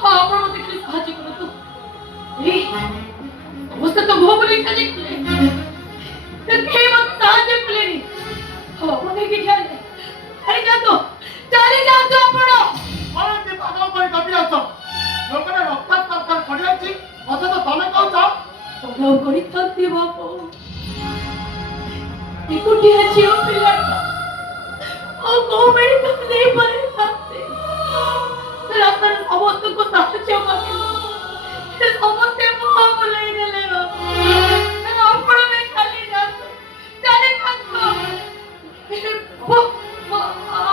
हाँ, पर मुझे किसी साथी को অবস্থা তো বহু বলে চলে গেলে কে মত সাহায্য করেনি আমাকে কি জানে আরে যা তো চলে যাও তো পড়ো অনেক পাগল করে কবি আছ লোকরা রক্তাত তরকার পড়িয়াছি অথচ তমে কହୁଛ তোমরাও କରିଥାନ୍ତି ବାପ ଏକୁଟିଆ ଝିଅ ପିଲାଟା ଆଉ କୋଉ ମେଡିକାଲ ଦେଇପାରିଥାନ୍ତି ରାସ୍ତାରେ ସମସ୍ତଙ୍କୁ ସାହାଯ୍ୟ ମାଗିଲେ ସେ ସମସ୍ତେ ମୁହଁ ବୁଲେଇ ଦେଲେ ଆପଣ ବି ଖାଲି ଯାଆନ୍ତୁ ଚାଲିଥାନ୍ତୁ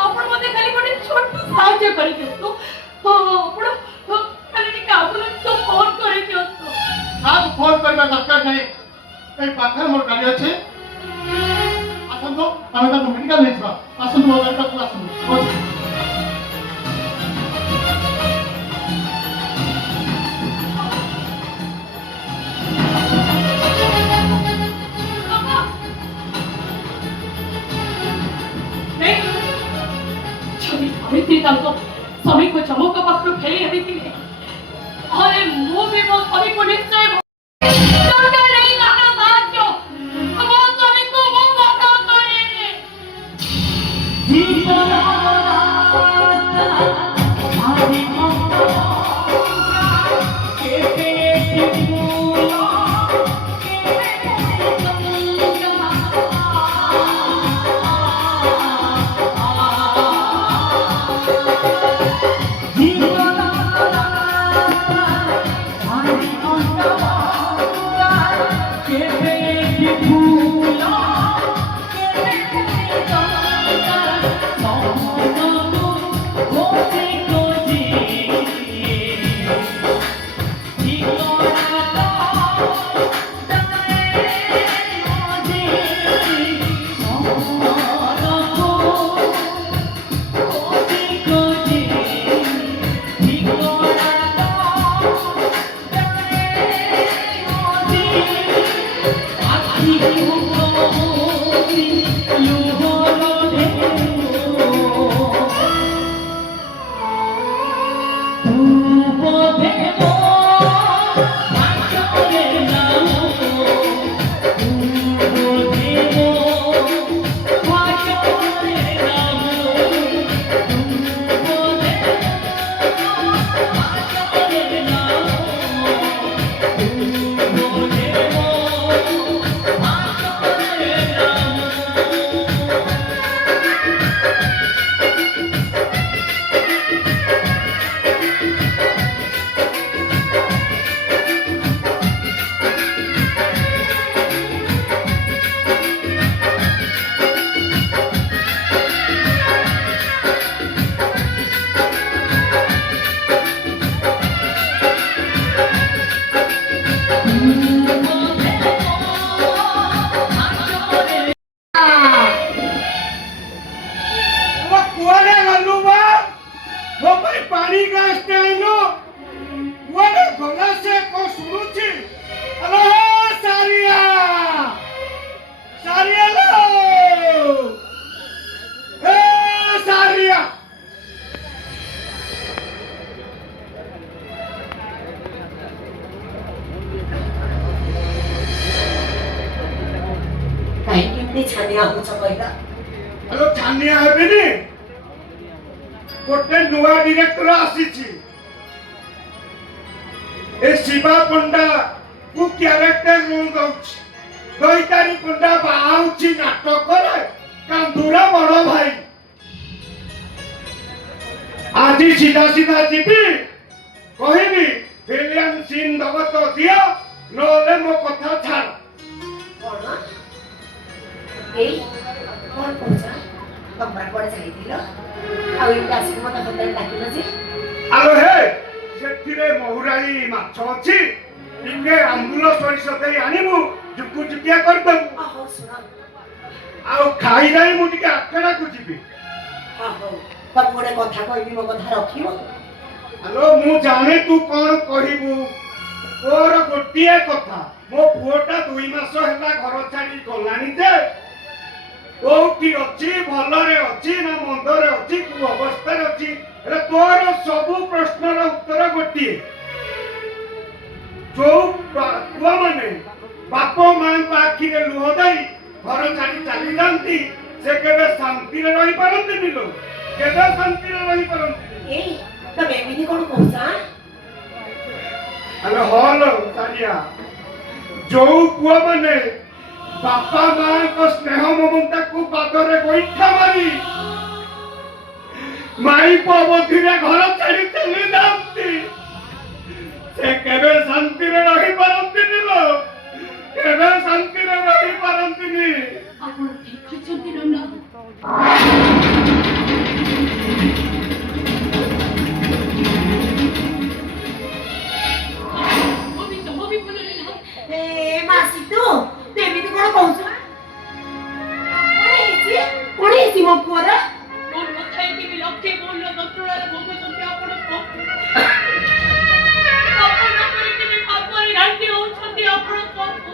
ଆପଣ ମତେ ଖାଲି ଗୋଟେ ଛୋଟ ସାହାଯ୍ୟ କରିଦିଅନ୍ତୁ ଆପଣ ଖାଲି ଟିକେ ଆମ୍ବୁଲାନ୍ସକୁ ଫୋନ କରିଦିଅନ୍ତୁ କାହାକୁ ଫୋନ କରିବା ଦରକାର ନାହିଁ এই ପାଖରେ ମୋର ଗାଡ଼ି ଅଛି ଆସନ୍ତୁ ଆମେ ତାକୁ ମେଡିକାଲ ନେଇଯିବା ଆସନ୍ତୁ ମୋ ଗାଡ଼ି ପାଖକୁ ଆସନ୍ତୁ सावित्री स्वामी को चमक पाखु फेरी आनी अरे मु भी मो स्वामी को निश्चय दरकार नहीं काना साहाय्य मो स्वामी को मो बाधा करे जीवन आदि के हेलो छानिया हेबिनी गोटे नुआ डायरेक्टर आसीची ए शिवा पंडा को कैरेक्टर रोल दउची दैतारी पंडा बाउची नाटक करे कांदुरा बड़ भाई आज सीधा सीधा जीबी कहिबी विलियम सीन दब तो दियो नले मो कथा छाड़ कोन ए कोन पूछा तमरा कोडे जाईतिलो आ ई आसी मत बंदर डाकिलो जे आलो हे सेथिरे महुराई माछ अछि इंगे आंबुलो सरिस देई आनिमु जुकु जुकिया करदम आहो सुना आ खाई नाही मु टिके आकड़ा को जीबी आहो पर मोरे कथा कहबी मो कथा रखियो हेलो मु जाने तू कोन कहिबू तोर गोटिए कथा मो पुओटा 2 मास होला घर छाडी गलानी जे कोठी अछि भलरे अछि ना मंदरे अछि को अवस्था अछि रे तोर सब प्रश्नर उत्तर गोटिए ଯୋଉ ପୁଅ ମାନେ ବାପ ମାଙ୍କ ଆଖିରେ ଲୁହ ଦେଇ ଘର ଛାଡି ଚାଲି ଯାଆନ୍ତି ସେ କେବେ ଶାନ୍ତିରେ ରହିପାରନ୍ତିନି ଲୋ, କେବେ ଶାନ୍ତିରେ ରହିପାରନ୍ତିନି। ଏଇ ତମେ ଏମିତି କଣ କହୁଛ? ଆରେ ହଁ ଲୋ କାଳିଆ, ଯୋଉ ପୁଅ ମାନେ ବାପା ମାଙ୍କ ସ୍ନେହ ମମତାକୁ ପାଦରେ ଗୋଇଠା ମାରି ମାଇ ପୁଅ ମଧ୍ୟରେ ଘର ଛାଡି ଚାଲି ଯାଆନ୍ତି ସେ କେବେ ଶାନ୍ତିରେ ରହିପାରନ୍ତିନି ଲୋ, କେବେ ଶାନ୍ତିରେ ରହିପାରନ୍ତିନି। ଆପଣ ଠିକ କହିଛନ୍ତି ନନା। ମୁଁ ବି ଭୁଲିନି ନା। ଏ ମାସି ତୁ ଏମିତି କଣ କହୁଛ? କଣ ହେଇଛି ମୋ ପୁଅର? ମୋର ନଥାଏ କି ବି ଲକ୍ଷେ ବୋଲର ଯନ୍ତ୍ରଣାରେ ଭୋଗୁଛନ୍ତି ଆପଣ ପ୍ରଭୁ। ଆପଣ କରିକି ବି ପାପରେ ରାଜି ହଉଛନ୍ତି ଆପଣ ପ୍ରଭୁ।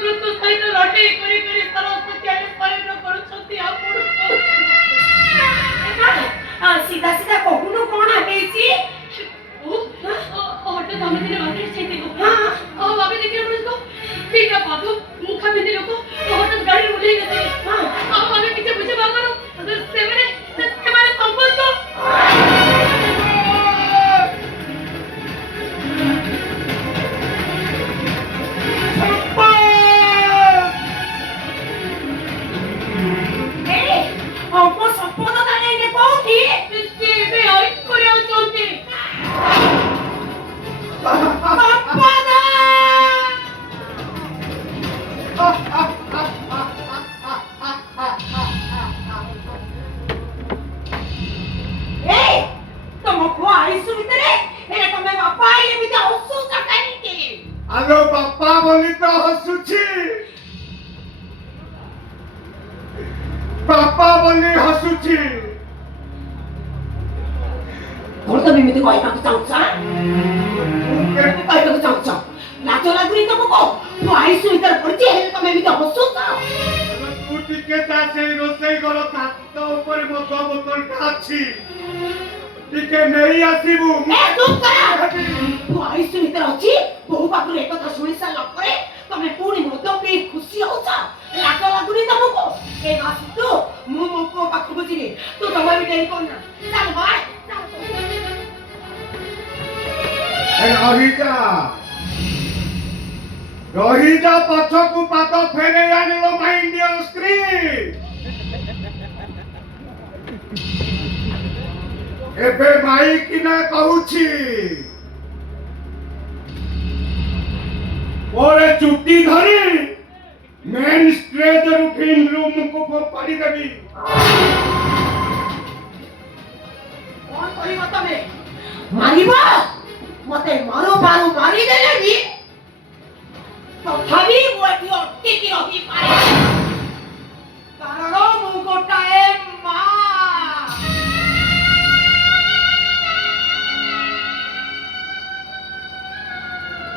ମୃତ୍ୟୁ ସହିତ ଲଢ଼େଇ କରି କରି ସରସ୍ୱତୀଆରେ ପରିଣତ କରୁଛନ୍ତି ଆପଣ ପ୍ରଭୁ। ସିଧା ସିଧା କହୁନୁ କଣ ହେଇଛି? हॉटेल आम्ही तिने वाटेल छेते लोक आम्ही देखील म्हणतो ठीक आहे पाहतो मुखा भिंती लोक हॉटेल गाडी उडली गेली आम्ही तिचे पुढे बागलो सेवने संपतो ଆଲୋ ବାପା ବୋଲି ତ ହସୁଛି, ବାପା ବୋଲି ହସୁଛି। କଣ ତମେ ଏମିତି କହିବାକୁ ଚାହୁଁଛ? କହିବାକୁ ଚାହୁଁଛ ଲାଜ ଲାଗୁନି ତମକୁ? ମୁଁ ଆଇସୁ ଭିତରେ ପଡିଛି ହେଲେ ତମେ ଏମିତି ହସୁଛ? ତୁ ଟିକେ ତା ସେଇ ରୋଷେଇ ଘର ଥାକ ଉପରେ ମଦ ବୋତଲଟା ଅଛି, ଟିକେ ନେଇ ଆସିବୁ। ମୁଁ ଆଇସୁ ଭିତରେ ଅଛି, ବୋହୁ ପାଖରୁ ଏକଥା ଶୁଣି ସାରିଲା ପରେ ତମେ ପୁଣି ମଦ ପିଇ ଖୁସି ହଉଛ? ଲାଜ ଲାଗୁନି ତମକୁ? ଏ ମାସ ତୁ ମୁଁ ମୋ ପୁଅ ପାଖକୁ ଯିବି, ତୁ ଜମା ବି ଡେରି କରନା। ଚାଲ ଭାଇ ରହିଯା ରହିଯା, ପଛକୁ ପାଦ ଫେରେଇ ଆଣିଲ ମାଇଣ୍ଡିୟ ସ୍ତ୍ରୀ। ଏବେ ମାଇକିନା କହୁଛି ପରେ ଚୁଟି ଧରି ମେନ୍ ଷ୍ଟେଜରୁ ଫିଲ୍ମ ରୁମକୁ ଫୋପାଡ଼ି ଦେବି। କଣ କରିବ ତମେ? ମାରିବ? ମତେ ମାରୁ ମାରୁ ମାରିଦେଲେନି ତଥାପି ମୁଁ ଏଠି ଅଟକିକି ରହିପାରେ, କାରଣ ମୁଁ ଗୋଟାଏ ମା।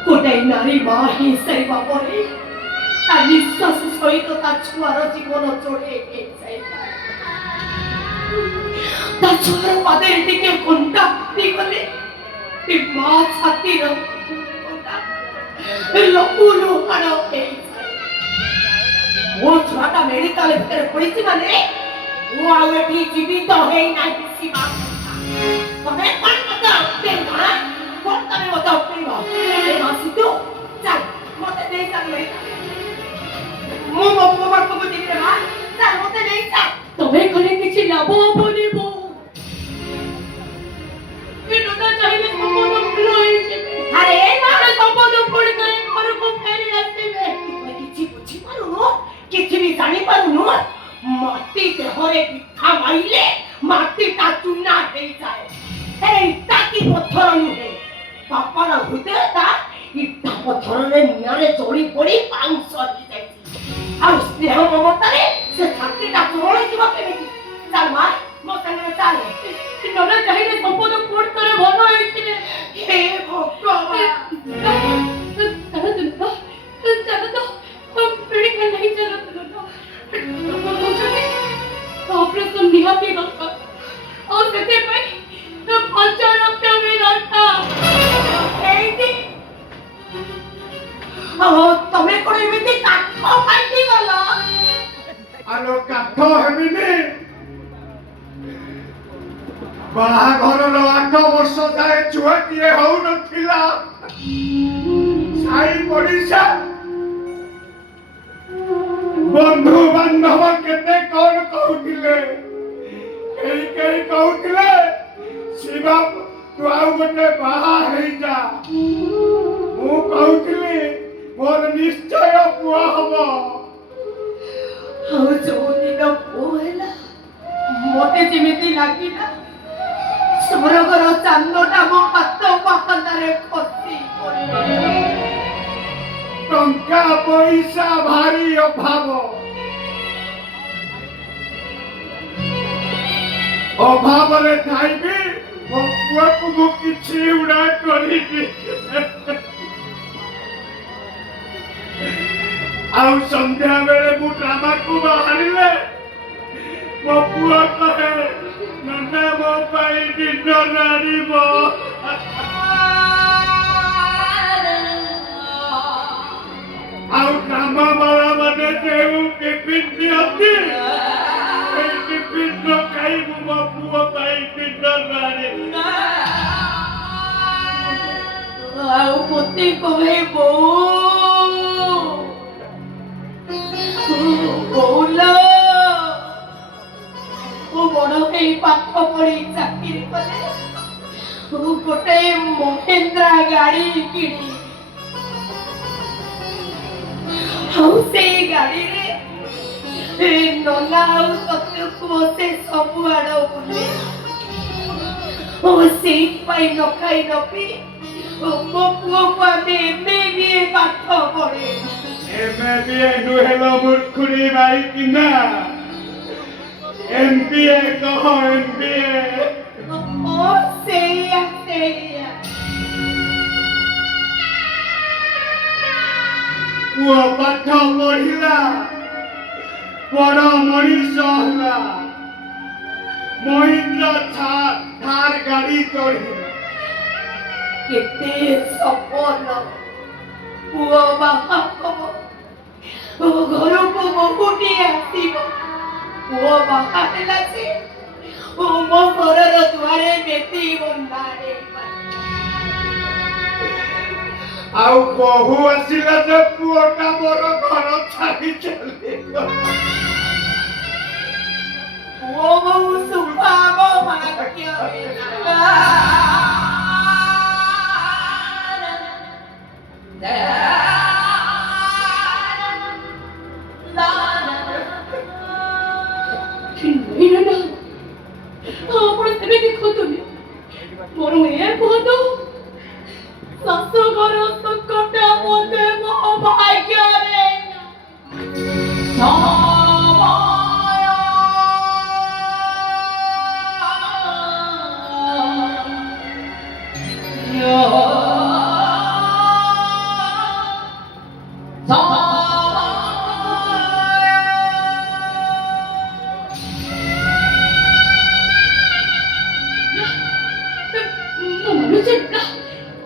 ଗୋଟାଏ ନାରୀ ମା ହେଇସାରିବା ପରେ ତା ନିଶ୍ୱାସ ସହିତ ତା ଛୁଆର ଜୀବନ ଯୋଡ଼େଇ ହେଇଯାଇଥାଏ। ତା ଛୁଆର ପାଦରେ ଟିକେ କଣ୍ଟା ଫୁଟିଗଲେ ମା ଛାତିର ଲହୁ ଲୁହାଣ ହେଇଯାଏ। ମୋ ଛୁଆଟା ମେଡିକାଲ ଭିତରେ ପଡିଛି ମାନେ ମୁଁ ଆଉ ଏଠି ଜୀବିତ ହେଇନାହିଁ। ସୀମା ତମେ କଣ ମତେ ଅଟକେଇବ? କଣ ତମେ ମତେ ଅଟକେଇବ? ତୁ ଚାଲ ମତେ ନେଇ ଚାଲ, ମୁଁ ମୋ ପୁଅ ପାଖକୁ ଯିବି ରେ ମା। ଚାଲ ମତେ ନେଇ ଚାଲ। ତମେ କଲେ କିଛି ଲାଭ ହବନି ବୋଉ। ନନା ଚାହିଁଲେ ସମ୍ପଦ ଭଲ ହେଇଯିବେ। ଆରେ ସମ୍ପଦ ପୁଣି କରି ଘରକୁ ଫେରି ଆସିବେ। କିଛି ବୁଝିପାରୁନୁ, କିଛି ବି ଜାଣିପାରୁନୁ? ମାଟି ଦେହରେ ପିଠା ମାଇଲେ ମାଟିଟା ଚୂନା ହେଇଯାଏ। ଇଟା କି ପଥର ନୁହେଁ, ବାପାର ହୃଦୟଟା ଇଟା ପଥରରେ ନିଆଁରେ ଜଳି ପଡି ପାଉଁଶ ହେଇଯାଇଛି। ଆଉ ସ୍ନେହ ମମତାରେ ସେ ଛାତିଟା ଜଳିଯିବ କେମିତି? ଚାଲ ମା ମୋ ସାଙ୍ଗରେ ଚାଲ। ନନା ଚାହିଁଲେ ସମ୍ପଦ ପୁଣି ଥରେ ଭଲ ହେଇଯିବେ। ହେ ଭଗବାନ ମେଡିକାଲ ନାହିଁ, ଅପରେସନ ନିହାତି ଦରକାର ଆଉ ସେଥିପାଇଁ 5 ଲକ୍ଷ ବି ଦରକାର। ଏଇଠି ବାହାଘରର 8 ବର୍ଷ ଯାଏ ଛୁଆଟିଏ ହଉନଥିଲା। ସାଇ ପଡ଼ିଶା ବନ୍ଧୁ ବାନ୍ଧବ କେତେ କଣ କହୁଥିଲେ। କେହି କହୁଥିଲେ ଶିବା ତୁ ଆଉ ଗୋଟେ ବାହା ହେଇଯା। ମୁଁ କହୁଥିଲି ମୋର ନିଶ୍ଚୟ ପୁଅ ହବ। ଆଉ ଯୋଉଦିନ ପୁଅ ହେଲା ମତେ ଯେମିତି ଲାଗିଲା ସ୍ୱର୍ଗର ଚାନ୍ଦଟା ମୋ ହାତ ପାହାନ୍ତାରେ ଖସି ପଡ଼ିଲା। ଟଙ୍କା ପଇସା ଭାରି ଅଭାବ। ଅଭାବରେ ଥାଇବି ମୋ ପୁଅକୁ ମୁଁ କିଛି ଉଡ଼ା କରିବି। ଆଉ ସନ୍ଧ୍ୟା ବେଳେ ମୁଁ ଡ୍ରାମାକୁ ବାହାରିଲେ ମୋ ପୁଅ କହେ ନନା ମୋ ପାଇଁ ଡିନର ଆଣିବ। ଆଉ ଡ୍ରାମା ବାଲା ମାନେ ଯେଉଁ ଟିଫିନ ଦିଅନ୍ତି ସେଇ ଟିଫିନ ଖାଇବୁ ମୋ ପୁଅ ପାଇଁ ଡିନର ଆଣିବ। ଆଉ ମତେ କହେ ବୋଉଲୋ ମୁଁ ବଡ଼ ହେଇ ପାଠ ପଢି ଚାକିରି କଲେ ଗୋଟେ ମହେନ୍ଦ୍ରା ଗାଡି କିଣି ଆଉ ସେଇ ଗାଡିରେ ନନା ଆଉ ସତ୍ୟକୁ ବସେ ସବୁଆଡ ବୁଲେ। ସେଇଥିପାଇଁ ନ ଖାଇ ନ ପିଇ ମୋ ପୁଅକୁ ଆମେ MBA ପାଠ ପଢେ। MBA ନୁହେଁ ମୂର୍ଖୁଣୀ ବାଇକିନା MBA କହ MBA। ସେଇଆ ପୁଅ ପାଠ ପଢିଲା ବଡ଼ ମଣିଷ ହେଲା। ମହିନ୍ଦ୍ରା ଥାର ଗାଡି ଚଢିଲା। କେତେ ସପନ ପୁଅ ବାହା ହବ ଘରକୁ ବହୁଟିଏ ଆସିବ। ପୁଅ ବାହା ହେଲା ଯେ ମୋ ଘରର ଦୁଆରେ ବେଦି ବନ୍ଧା ଆଉ ବହୁ ଆସିଲା ଯେ ପୁଅଟା ମୋର ଘର ଛାଡ଼ି ଚାଲିଗଲା। ପୁଅ ବହୁ ସୁଖ ଆମ ଭାଗ୍ୟରେ। ଆପଣ ସେମିତି ଖୋଜୁନି ମୋର ଏ କୁହନ୍ତୁ ଶାଶୁଘର ସୁଖଟା ମୋତେ ମୋ ଭାଗ୍ୟରେ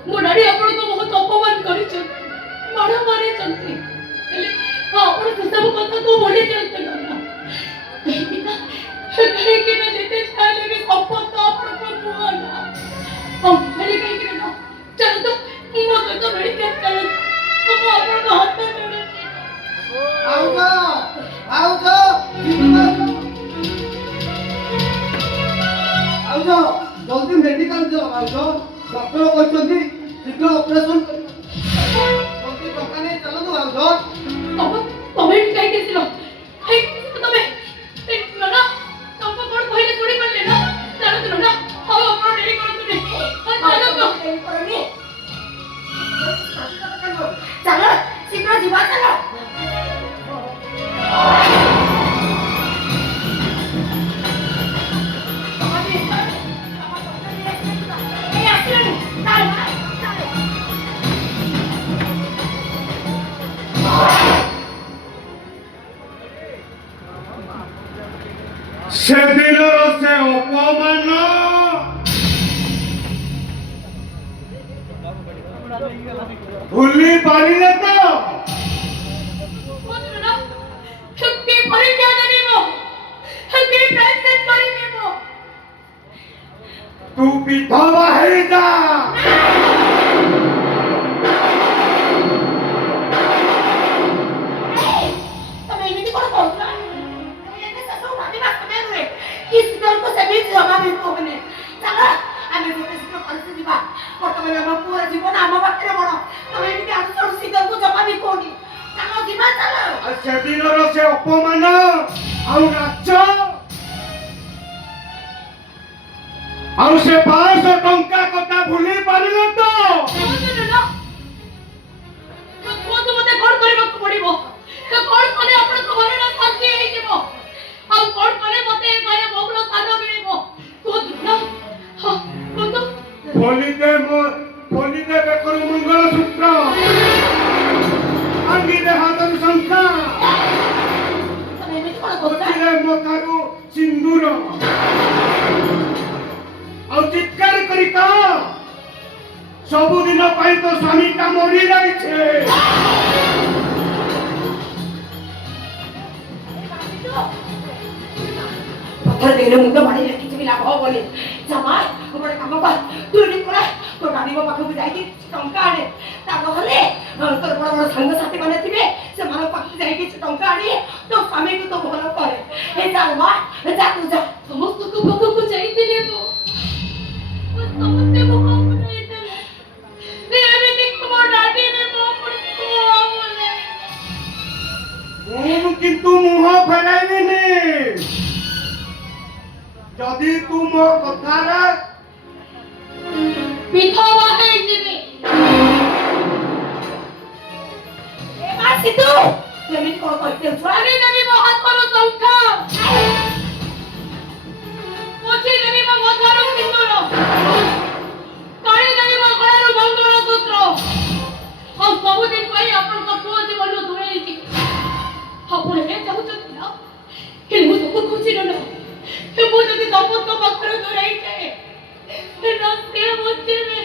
ମୋ ଡାଡି ଆପଣଙ୍କୁ ବହୁତ ଅପମାନ କରିଛନ୍ତି, ମାଡ଼ ମାରିଛନ୍ତି। ହେଲେ ଆପଣ ସେସବୁ କଥାକୁ ଭୁଲି ଯାଆନ୍ତୁ ନା। କାହିଁକି ନା ଯେତେ ଚାହିଁଲେ ବି ସମ୍ପଦ ଆପଣଙ୍କ ପୁଅ ନା। କାହିଁକି ନା ଚାଲନ୍ତୁ ମୋ ସହିତ ମେଡିକାଲ ଚାଲନ୍ତୁ। ମୁଁ ଆପଣଙ୍କ ହାତ ଯୋଡୁଛି। ଜଲ୍ଦି ମେଡିକାଲ ଯାଅ ଭାଉଜ। ଡକ୍ଟର କହିଛନ୍ତି ଶୀଘ୍ର ଅପରେସନ ଜଲ୍ଦି ଟଙ୍କା ନେଇ ଚାଲନ୍ତୁ ଭାଉଜ। ତମେ କାହିଁକି ଆସିଲ? ତମେ ନା ତମ କଣ କହିଲେ ଶୁଣି ପାରିଲେ ନା? ଚାଲନ୍ତୁ ନା ଆଉ ଆପଣ ଡେରି କରନ୍ତୁନି। ଚାଲ ଶୀଘ୍ର ଯିବା ଚାଲ। ସେଦିନର ସେ ଅପମାନ ଭୁଲି ପାରିଲେ ତ? तू विधवा है जा ତମେ ଏମିତି କଣ କହୁଛ? ତମେ ଏବେ ସେସବୁ ଭାବିବା ସମୟ ନୁହେଁ। କି ଶୀତଳକୁ ସେମିତି ଜମା ବି କହୁନି। ଚାଲ ଆମେ ଗୋଟେ ଶୀତଳ କଲେଜ ଯିବା। ବର୍ତ୍ତମାନ ଆମ ପୁଅର ଜୀବନ ଆମ ପାଖରେ ବଡ଼। ତମେ ଏମିତି ଆସୁଛ ଶୀତଳକୁ ଜମା ବି କହୁନି। ଚାଲ ଯିବା ଚାଲ। ସେଦିନର ସେ ଅପମାନ ଆଉ ନାଚ ଆଉ ସେ 500 ଟଙ୍କା କଥା ଭୁଲି ପାରିଲ ତ? କୁହନ୍ତୁ ମୋତେ କଣ କରିବାକୁ ପଡିବ? କଣ କଲେ ଆପଣଙ୍କ ମନର ଶାନ୍ତି ହେଇଯିବ? ଆଉ କଣ କଲେ ମୋତେ ଏ ଘରେ ବହୁଳ ସ୍ଥାନ ମିଳିବ? କୁହନ୍ତୁ ନା? ହଁ, କୁହନ୍ତୁ। ଖୋଲିଦେ ବେକରୁ ମଙ୍ଗଳସୂତ୍ର ଭାଙ୍ଗିଦେ ହାତରୁ ଶଙ୍ଖା ତମେ ଏମିତି କଣ କହୁଛ? ଖୋଲିଦେ ମଥାରୁ ସିନ୍ଦୁର ଆଉ ଚିତ୍କାର କରି କହ ସବୁଦିନ ପାଇଁ ତ ସ୍ୱାମୀଟା ମରି ଯାଇଛେ। ପଥର ଦେଇଲେ ମୁଣ୍ଡ ମାରିଲେ କିଛି ବି ଲାଭ ହବନି। ଜାମାଇ ଗୋଟେ କାମ କର, ତୁ ଏଠି ପଳା ତୋ ଡାଡିଙ୍କ ପାଖକୁ ଯାଇକି ଟଙ୍କା ଆଣେ। ତା ନହେଲେ ତୋର ବଡ ବଡ ସାଙ୍ଗସାଥି ମାନେ ଥିବେ, ସେମାନଙ୍କ ପାଖକୁ ଯାଇକି ଟଙ୍କା ଆଣି ତୋ ସ୍ୱାମୀକୁ ତ ଭଲ କରେ। ଏ ଚାଲ ମା, ଯା ତୁ ଯା। ସମସ୍ତଙ୍କ ପାଖକୁ ଯାଇଥିଲେ ମୁଁ ସମସ୍ତେ ମୁହଁ ବୁଲେଇଦେଲେ। ଏମିତି ମୋ ଡାଡି ବି ମୋ ମୁହଁ ବୁଲେଇଲେ। ମୁଁ କିନ୍ତୁ ମୁହଁ ଫେରାଇବିନି ଯଦି ତୁ ମୋ କଥାରେ ବିଧବା ହେଇଯିବି। ଏ ମା ସିଧୁ, ଏମିତି କଣ କହିତେ ଛାଡ଼ି ଦେବି ମୋ ହାତରୁ ଶଙ୍ଖା, ପୋଛି ଦେବି ମୋ ମଥାରୁ ସିନ୍ଦୁର, କାଢ଼ି ଦେବି ମୋ ଗଳାରୁ ମଙ୍ଗଳସୂତ୍ର, ଆଉ ସବୁଦିନ ପାଇଁ ଆପଣଙ୍କ ପୁଅ ଜୀବନରୁ ଦୂରେଇ ଯିବି। ଆପଣ ଏ ଚାହୁଁଛନ୍ତି ନା? ହେଲେ ମୁଁ ସବୁ ଖୁସିର ନା। ମୁଁ ଯଦି ସମସ୍ତ ପାଖରୁ ଦୂରେଇ ଯାଏ ନା ସେ ବଞ୍ଚିବେ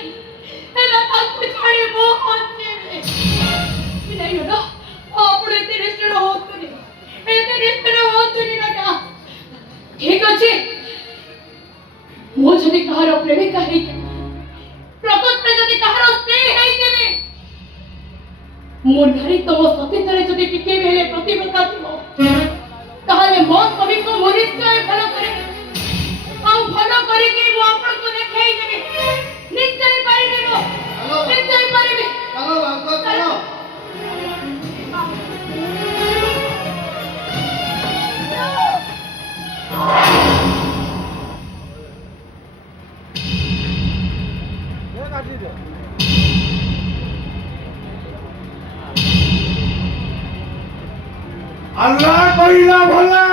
ନା ତାଙ୍କୁ ଛାଡ଼ି ମୁଁ ବଞ୍ଚିବି। ନାଇଁ ନା, ଆପଣ ଏତେ ନିଷ୍ଠୁର ହୁଅନ୍ତୁନି, ଏତେ ନିଷ୍ଠୁର ହୁଅନ୍ତୁନି ନା। ଠିକ ଅଛି, ମୁଁ ଯଦି କାହାର ପ୍ରେମିକା ହେଇଯିବି, ପ୍ରକୃତରେ ଯଦି କାହାର ସ୍ତ୍ରୀ ହେଇଯିବି, ମୋ ନାରୀ ତମ ସତୀତ୍ୱରେ ଯଦି ଟିକେ ବି ହେଲେ ପ୍ରତିବଦ୍ଧ ଥିବ, ତାହେଲେ ମୋ ସ୍ୱାମୀକୁ ମୁଁ ନିଶ୍ଚୟ ଭଲ କରିବି। ଆଉ ଭଲ କରିକି ମୁଁ ଆପଣଙ୍କୁ ଦେଖେଇ ଦେବି। ନିଶ୍ଚୟ ପାରିବି, ମୁଁ ନିଶ୍ଚୟ ପାରିବି। ଚାଲ ଭାଉଜ ଚାଲ। আল্লাহ কইলা ভোলা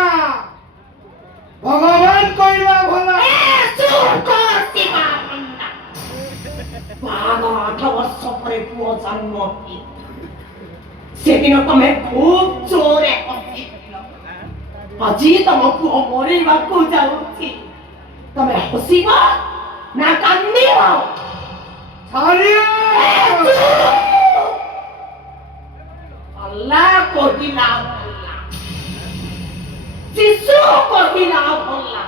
ভগবান কইলা ভোলা সেদিন তুমি খুব জোরে আজি তম পুଅ মরিବାକୁ যাଉଛି, ତମେ ହସିବ ନା କାନ୍ଦିବ? ছাড়িয়ে আল্লাহ কহিলা ভল্লা, যিশু কহিলা ভল্লা,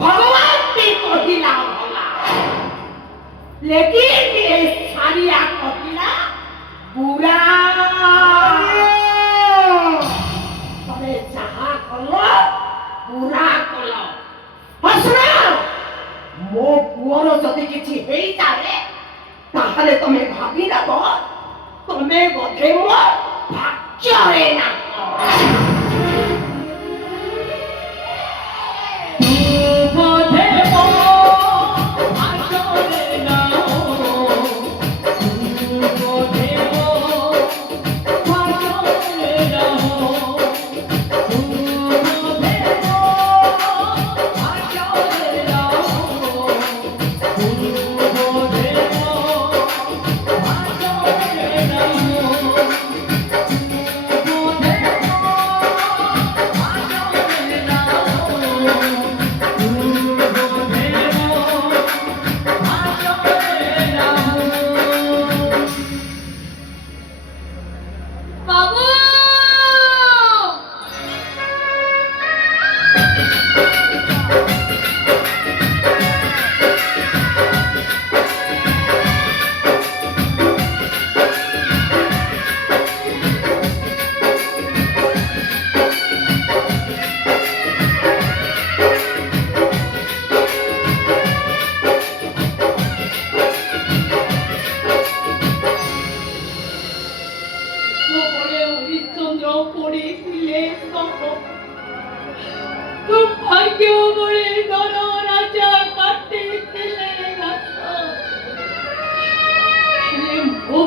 ভগবান भी কহিলা ভল্লা, लेकिन ये सारिया कहिला पूरा। तमे जहाँ कलो पूरा कलो। हसना मो पुअर जदि किछि हेई जाए ताहले तमे भाबी नब तमे बोधे मो भाग्ୟରେ ନା।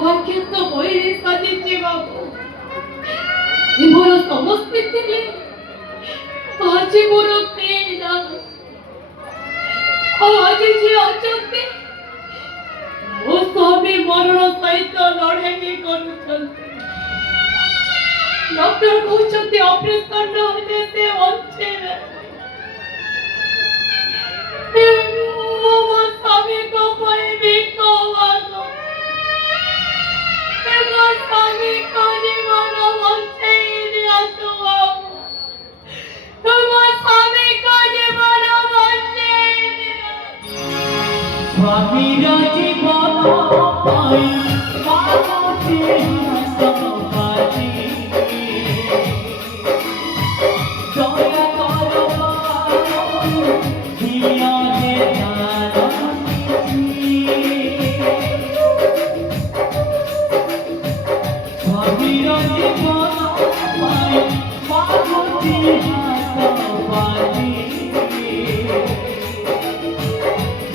ଭାଗ୍ୟ ତ ବହିରେ ସାଜିଛି ବାବୁ। ମୋର ସମସ୍ତେ ଥିଲେ, ଆଜି ମୋର କେହି ନାହିଁ। ଆଜି ଯିଏ ଅଛନ୍ତି ମୋ ସ୍ୱାମୀ ମରଣ ସହିତ ଲଢ଼େଇ କରୁଛନ୍ତି। ଡକ୍ଟର କହୁଛନ୍ତି ଅପରେସନ ନହେଲେ ସେ ବଞ୍ଚିବେ। ମୁଁ ମୋ ସ୍ୱାମୀଙ୍କ ପାଇଁ ଭିକ ମାଗୁଛି। ମୋ ସ୍ୱାମୀଙ୍କ ଜୀବନ ବଞ୍ଚେଇ ଦିଅନ୍ତୁ ବାବୁ। ମୋ ସ୍ୱାମୀଙ୍କ ଜୀବନ ବଞ୍ଚେଇ ଦିଅନ୍ତୁ। ସ୍ୱାମୀର ଜୀବନ ପାଇଁ ମାଗୁଛି ସମାଧି। ଦୟା କର ବାବୁ, ଦିଅ ହେ ଜାନକୀ। ସ୍ୱାମୀର ଜୀବନ ପାଇଁ ମାଗୁଛି ସମାଧି।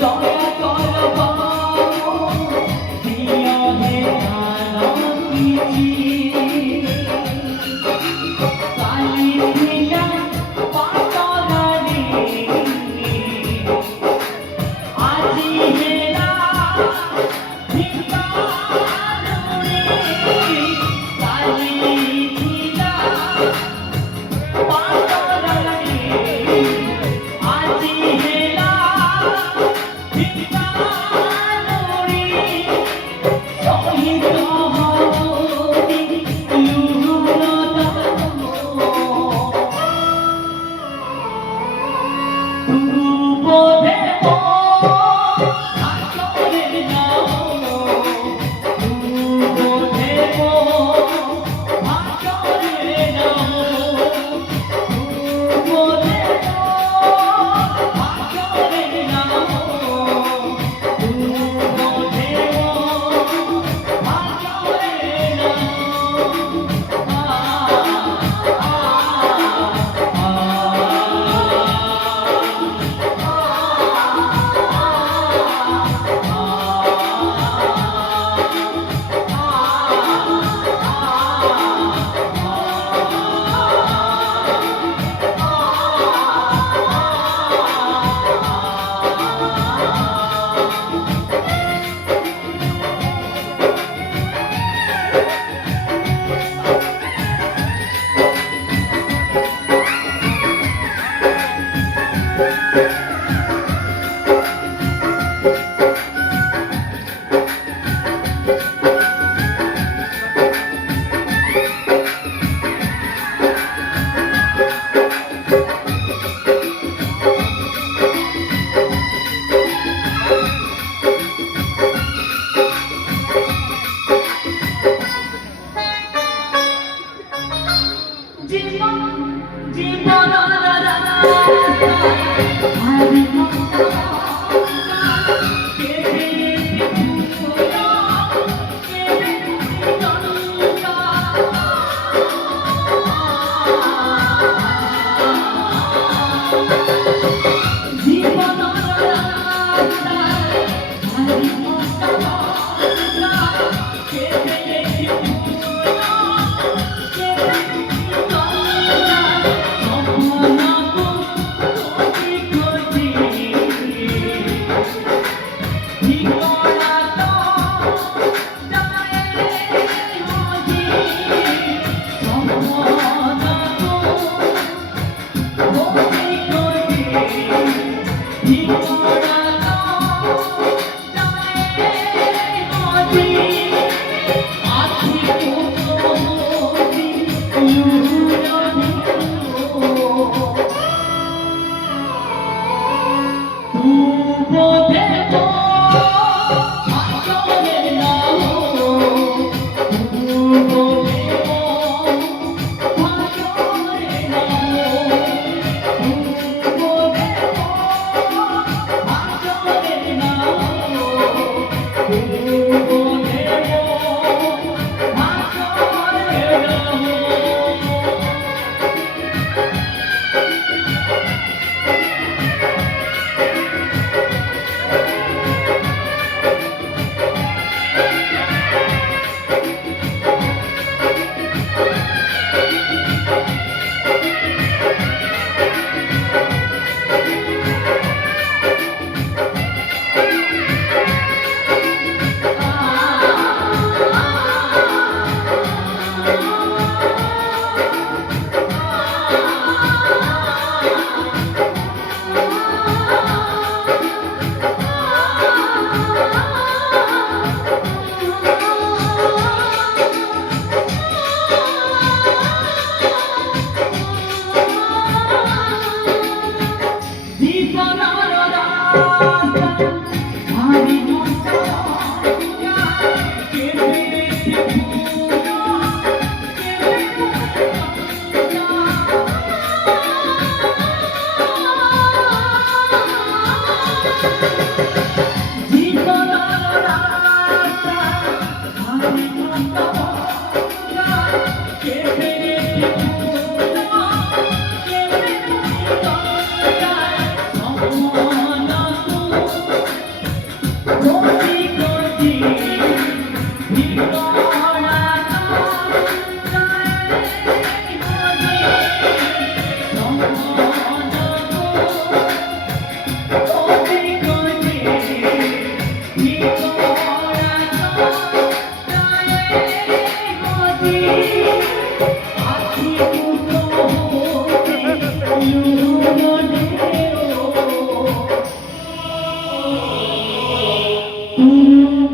দয়া কর বাবু, দিও হে জানকী। কালী লীলা পাতলারে, আজি হেলা ভিকারুণী। কালী লীলা পাতলারে, আজি হেলা ভিকারুণী। সহিত হরি লুহরদান, ধ্রুবদেব আচরের নাম। ধ্রুবদেব আচরের নাম। ধ্রুবদেব আচরের নাম। ধ্রুবদেব আচরের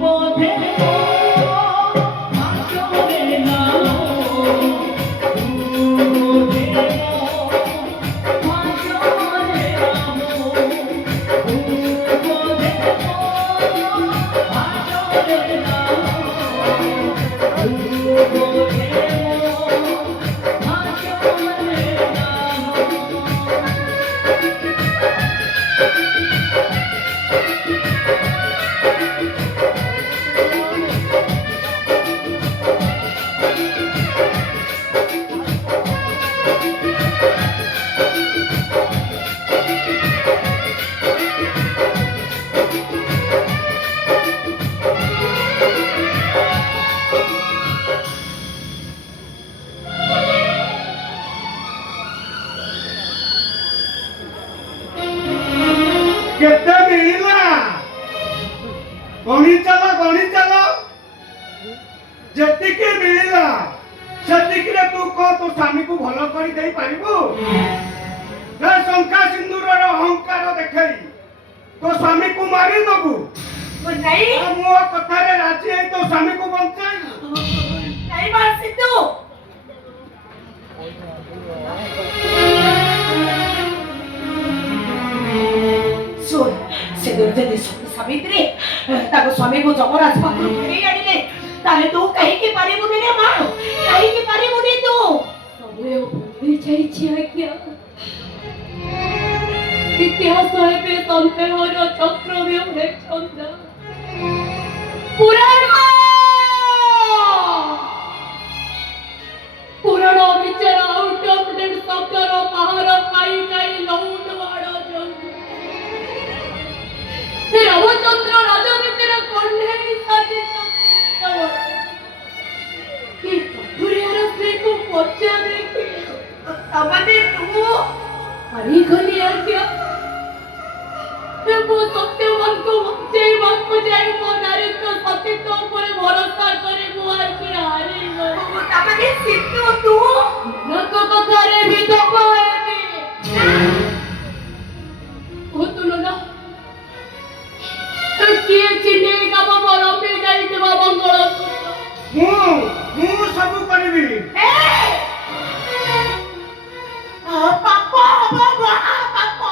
बोधे भाग्य नाम बोधे भाग्य नाम बोधे भाग्य नाम बोधे କେତେ ମିଳିଲା ଗଣି ଚାଲ ଯେତିକି ମିଳିଲା ସେତିକିରେ ତୁ କହ ତୋ ସ୍ୱାମୀକୁ ଭଲ କରି ଦେଇ ପାରିବୁ? ଏ ଶଙ୍ଖା ସିନ୍ଦୁରର ଅହଙ୍କାର ଦେଖେଇ ତୋ ସ୍ୱାମୀକୁ ମାରିଦବୁ? नहीं ଆଉ ମୋ କଥାରେ ରାଜି ହେଇ ତୋ ସ୍ୱାମୀକୁ ବଞ୍ଚାଇବୁ? नहीं बात सिद्धू सुन सिद्धू जदि सावित्री ताको स्वामी को जबरदस्त पाखु फेरी आनिले ताले तू कहीं के पारिबुनी रे मां कहीं के पारिबुनी तू ସମୟ ବଦଳି ଯାଇଛି ଆଜ୍ଞା। ଇତିହାସ ଏବେ ସନ୍ଦେହର ଚକ୍ରବ୍ୟୁହରେ ଛନ୍ଦା। ପୁରାଣ ବିଚାର ଆଉଟ ଅଫ ଡେଟ୍ ଶବ୍ଦର ପାହାର ଖାଇ ଲଉଟ ମାଡ଼ ରାମଚନ୍ଦ୍ର ରାଜନୀତିର କଣ୍ଢେଇ ସାଜିତ କି କପୁରିଆର ସ୍ତ୍ରୀକୁ ପଚା ଦେଖି तमने तू ହାରିଗଲି ଆଜ୍ଞା। ମୁଁ ସତ୍ୟବାନଙ୍କୁ ବଞ୍ଚେଇବାକୁ ଯାଇ ମୋ ନାରୀଙ୍କ ସତୀତ୍ୱ ଉପରେ ଭରସା କରି ମୁଁ ଆଜି ହାରିଗଲି। तमने सिद्धू तू ଲୋକ କଥାରେ ବିଧବା ହେବି। କହୁଥିଲୁ ନା କିଏ ଚିହ୍ନେଇ କାମ ରମ୍ବି ଯାଇଥିବା ମଙ୍ଗଳସୂତ୍ର। ମୁଁ ସବୁ କରିବି। पापा बाबा पापा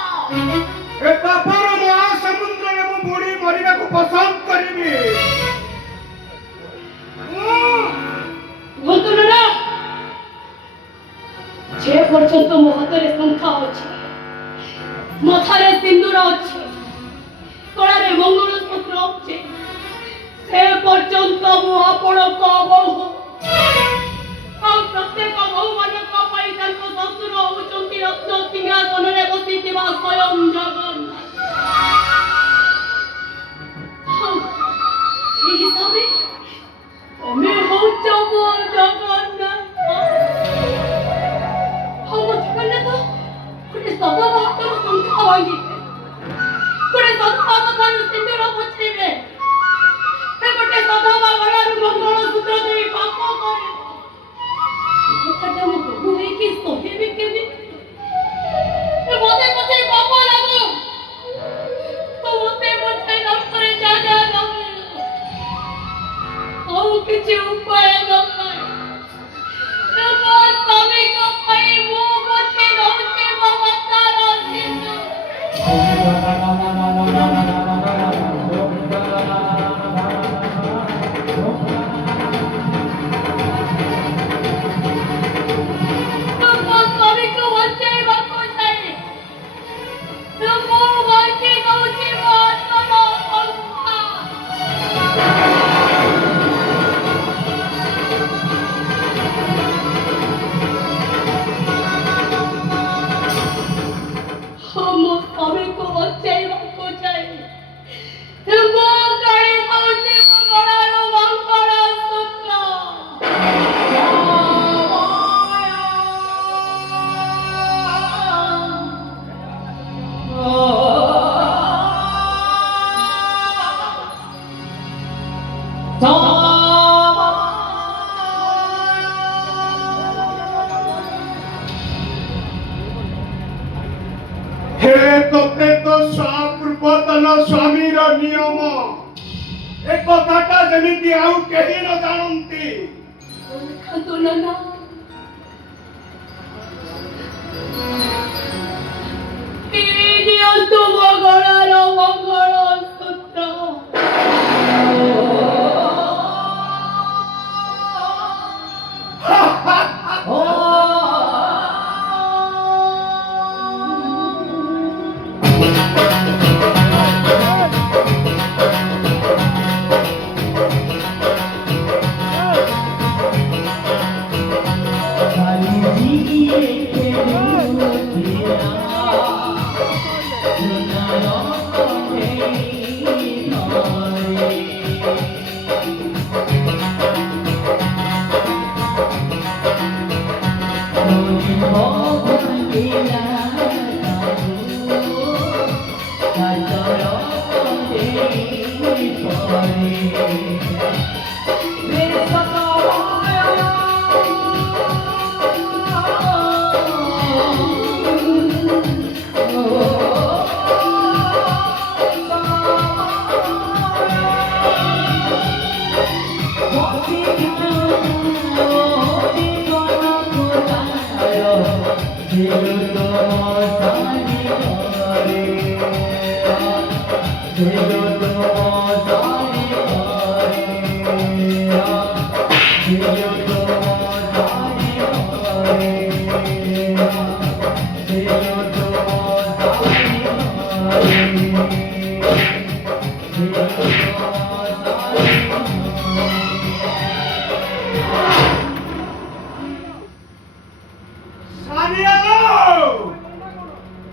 ଏ ପାପର ମହାସମୁଦ୍ରରେ ମୁଁ ବୁଡ଼ି ମରିବାକୁ ପସନ୍ଦ କରିବି। କହୁଥିଲୁ ନା ଯେ ପର୍ଯ୍ୟନ୍ତ ମୋ ହାତରେ ଶଙ୍ଖା ଅଛି, ମଥାରେ ସିନ୍ଦୁର ଅଛି, କଳାରେ ମଙ୍ଗଳସୂତ୍ର ଅଛି, ସେ ପର୍ଯ୍ୟନ୍ତ ମୁଁ ଆପଣଙ୍କ ବୋହୂ। ଆଉ ପ୍ରତ୍ୟେକ ବୋହୂମାନଙ୍କ ପାଇଁ ତାଙ୍କ ଶ୍ୱଶୁର ହେଉଛନ୍ତି ରତ୍ନ ସିଂହାସନରେ ବସିଥିବା ସ୍ୱୟଂ ଜଗନ୍ନାଥ। ଆଉ ଏହି ହିସାବରେ ତମେ ହେଉଛ ମୋ ଜଗନ୍ନାଥ। ଆଉ ମୋ ଜଗନ୍ନାଥ ଗୋଟେ ସଦା ହାତର ଶଙ୍ଖା ଭାଙ୍ଗିବେ, ଗୋଟେ ସଦା କଥାରୁ ସିନ୍ଦୁର ପୋଛିବେ, ଗୋଟେ ସଦା ଗଳାରୁ ମଙ୍ଗଳସୂତ୍ର ଦେଇ ପାପ କରିବେ। କଥାଟା ମୁଁ ବୋହୂ ହେଇକି ସହିବି କେମିତି? ମତେ ପଛେ ପାପ ଲାଗୁ, ମତେ ପଛେ ନର୍କରେ ଜାଗା ନ ମିଳୁ, ଆଉ କିଛି ଉପାୟ ନଥାଏ। ମୋ ସ୍ୱାମୀଙ୍କ ପାଇଁ ମୁଁ ପଛେ ଦଉଛି ମୋ ମାତାର ସିନ୍ଦୁର। ମୋ ସ୍ୱାମୀକୁ ବଞ୍ଚେଇବାକୁ ଯାଇ ମୁଁ ବଞ୍ଚି ଦଉଛି ମୋ ହାତର ଶଙ୍ଖା। ମୋ ସ୍ୱାମୀକୁ ବଞ୍ଚେଇବାକୁ ଯାଇ ମୁଁ କାଢ଼ି ଦଉଛି ମୋ ଗଳାର ମଙ୍ଗଳସୂତ୍ର। ହେଲେ ତୋତେ ତ ପୂର୍ବତନ ସ୍ୱାମୀର ନିୟମ ଏ କଥାଟା ଯେମିତି ଆଉ କେହି ନ ଜାଣନ୍ତି। ଦେଖନ୍ତୁ ନନା, ଏଇ ନିଅନ୍ତୁ ମୋ ଗଳାର ମଙ୍ଗଳସୂତ୍ର।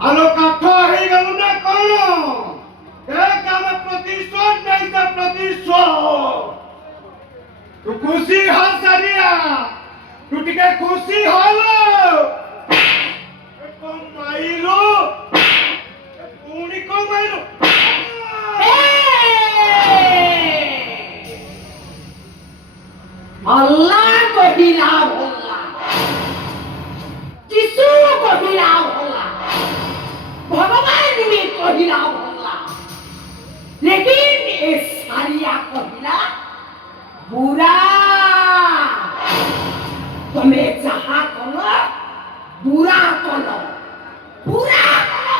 আলো কাঠ হয়ে গেল না কোন এক আমার প্রতিশোধ নেই তো প্রতিশোধ তু খুশি হ সারিয়া তু টিকে খুশি হলো কম মাইলো পুনি কম মাইলো আল্লাহ কহিলা ভোলা, যিশু কহিলা ভোলা, ভগবান भी কহিলা भोला, लेकिन ये सारिया कहिला बुरा। तुम्हें जहाँ करो बुरा करो, बुरा करो।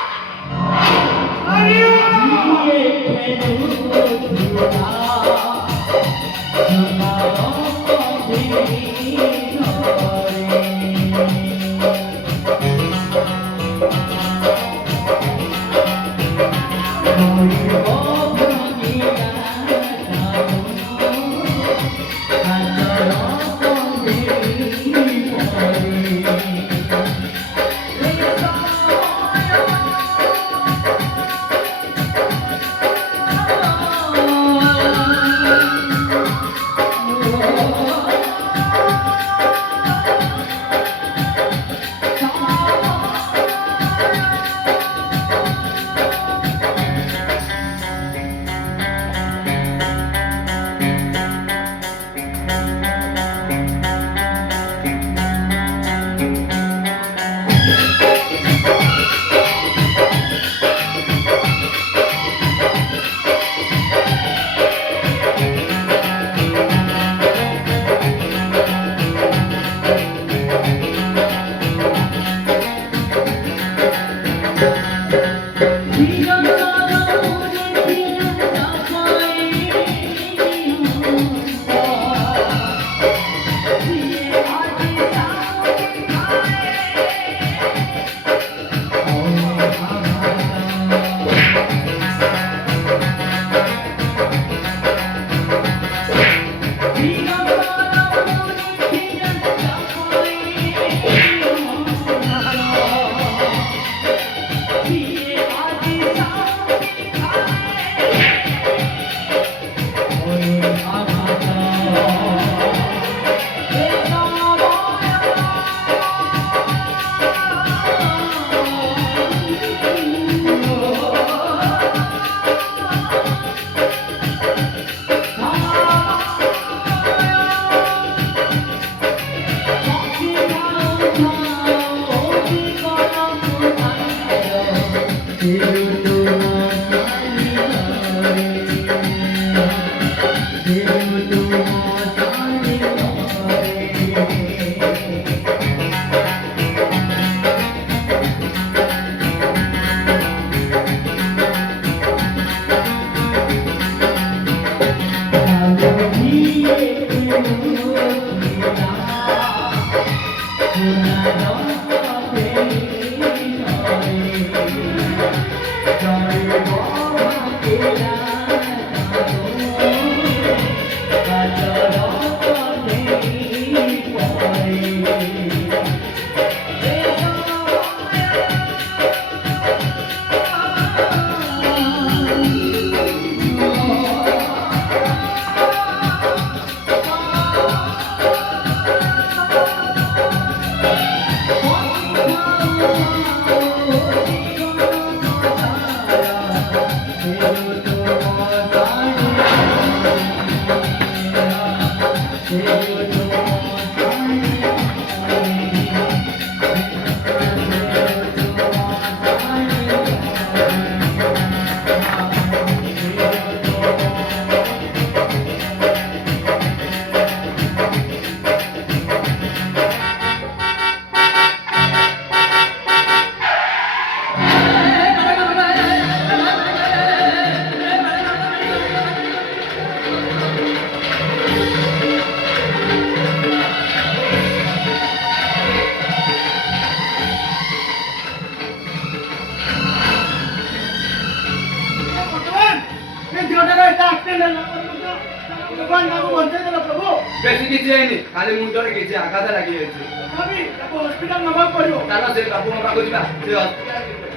ଭଗବାନ ତାକୁ ବଞ୍ଚେଇ ଦେଲା ପ୍ରଭୁ। ବେଶୀ କିଛି ହେଇନି, ଖାଲି ମୁଣ୍ଡରେ କିଛି ଆଘାତ ଲାଗିଯାଇଛି। ତଥାପି ତାକୁ ହସ୍ପିଟାଲ ନେବାକୁ ପଡିବ। ଚାଲ ସେ ବାବୁଙ୍କ ପାଖକୁ ଯିବା। ସେ ଚାଲ।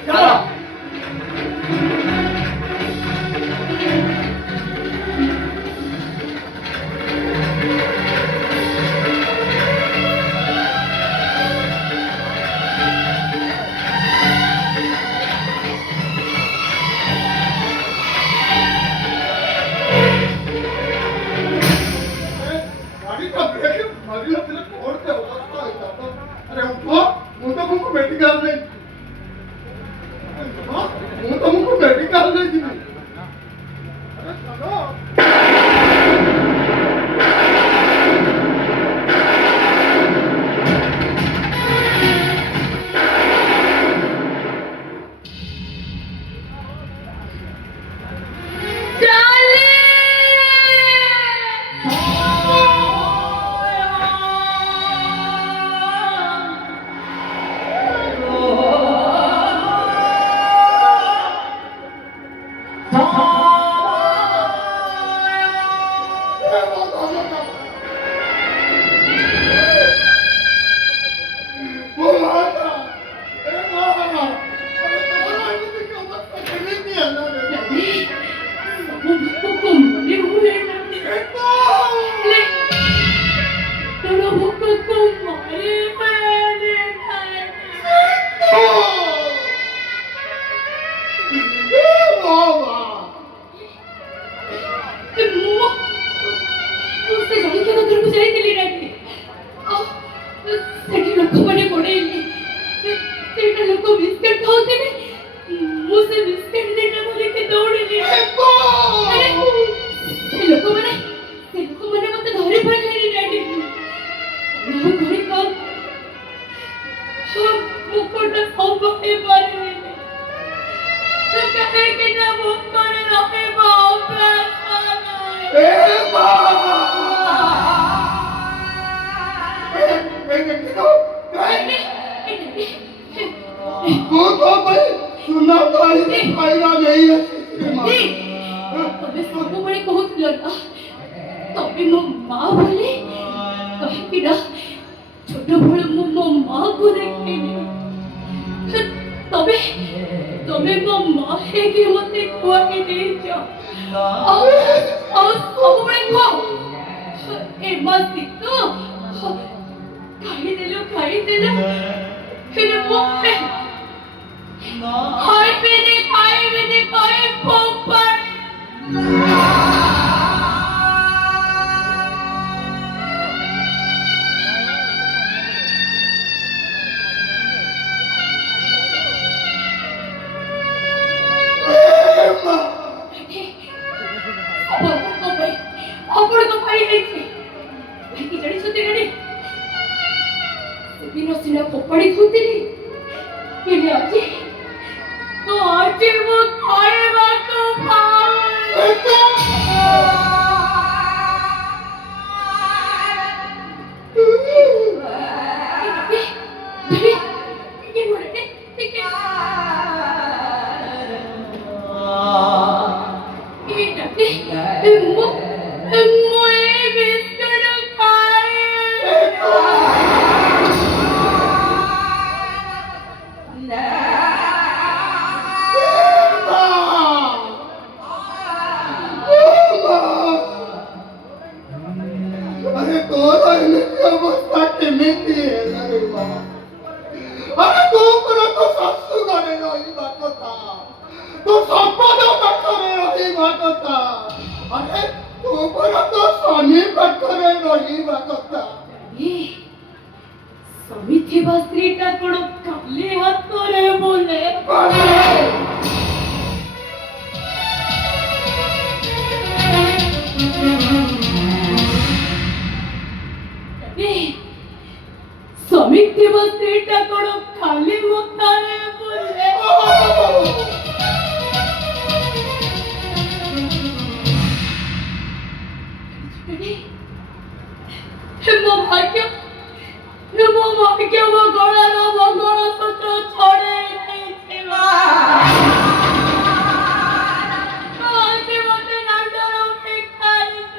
ଚାଲ। गाड़ी का ब्रेक मारी नଥିଲେ କଣ ତେ ଅବସ୍ଥା ହେଇଥାନ୍ତା। ଆରେ ଉଠ, ମୁଁ ତମକୁ ମେଡିକାଲ ନେଇ ମୁଁ ତମକୁ ମେଡିକାଲ ନେଇଯିବି। ଆରେ ଚାଲ। Thank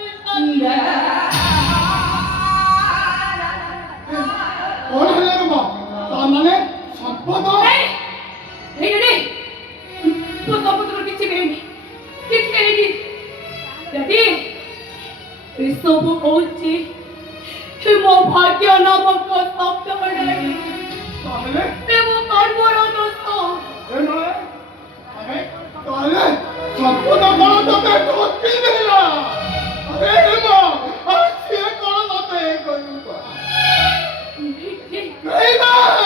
you. ଏସବୁ ହଉଛି ମୋ ଭାଗ୍ୟ ନାମକ ଶବ୍ଦ ଗୁଡ଼ାକ। ତାହେଲେ ଏ ମୋ କର୍ମର ଦୋଷ। ଏ ନଳେ ଆରେ ତାହେଲେ ସମ୍ପୂର୍ଣ୍ଣ କଣ ତତେ ଠକି ଦେଲା? ଆରେ ହେମ ଆଉ ସିଏ କଣ ତତେ କହିବ? ବେଇମାନ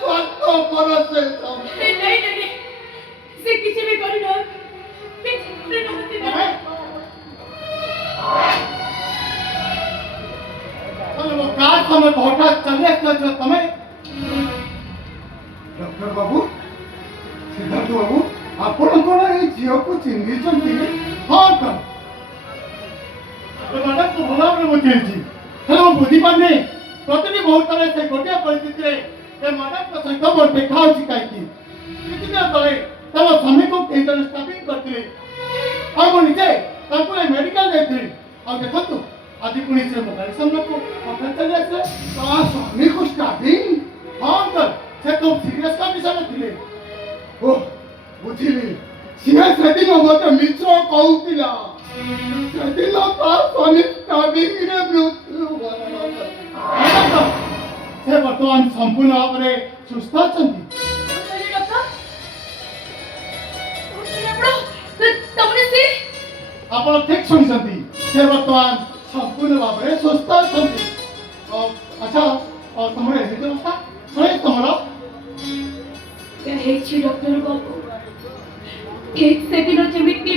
ସ୍ୱାର୍ଥ ପରସେ नहीं से किसी भी करी ना किसी भी नहीं ना वो कार समय हठात चले जो तमे डॉक्टर बाबू सिद्धार्थ बाबू आपण कोण ए झियो को चिन्हिचंती हां का तो मैडम को भलावे बुझेछि हेलो बुझी पाने प्रतिनि बहुत तरह से गोटिया परिस्थिति रे ए मैडम को सहित मोर देखाउ छी काई की किछि दिन तले तब स्वामी को केटर स्टाफिंग करथिले आ मो निजे ताको ए मेडिकल जाइथिले आ देखंतु आदि पुणी से मोबाइल सामने को पता चले से ता स्वामी को स्टाफिंग हां कर से तो सीरियस कंडीशन में थिले ओ बुझिली सिया सेदिन मते मित्र कहउतिला सेदिन ता स्वामी स्टाफिंग रे मृत्यु भरला से वर्तमान संपूर्ण भाव सुस्थ अछंती ଆପଣ ଠିକ ଶୁଣିଛନ୍ତି ସେ ବର୍ତ୍ତମାନ ସମ୍ପୂର୍ଣ୍ଣ ଭାବରେ ସୁସ୍ଥ ଅଛନ୍ତି ଆଚ୍ଛା ତମର ଏମିତି ଅବସ୍ଥା ଶୁଣେ ତମର क्या है डॉक्टर बाबू ठीक से दिनों जेमिति